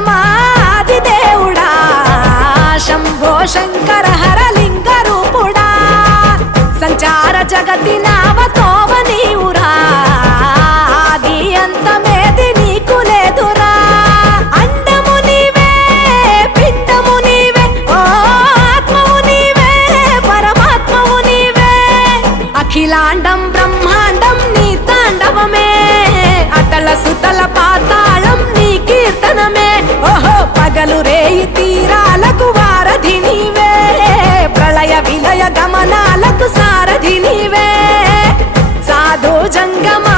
జంగమాది దేవుడా శంభో శంకర హరలింగ రూపుడా సంచార జగతి నావతోవ నీవురా ఆది అంతమేది నీకు లేదురా అండము నీవే పిండము నీవే ఓ ఆత్మవు నీవే పరమాత్మవు నీవే అఖిలాండం బ్రహ్మాండం నీ తాండవమే అతల సుతల పాతాళం నీ కీర్తనమే ఓహో పగలు రేయి తీరాలకు వారధి నీవే ప్రళయ విలయ గమనాలకు సారథి నీవే సాధు జంగమా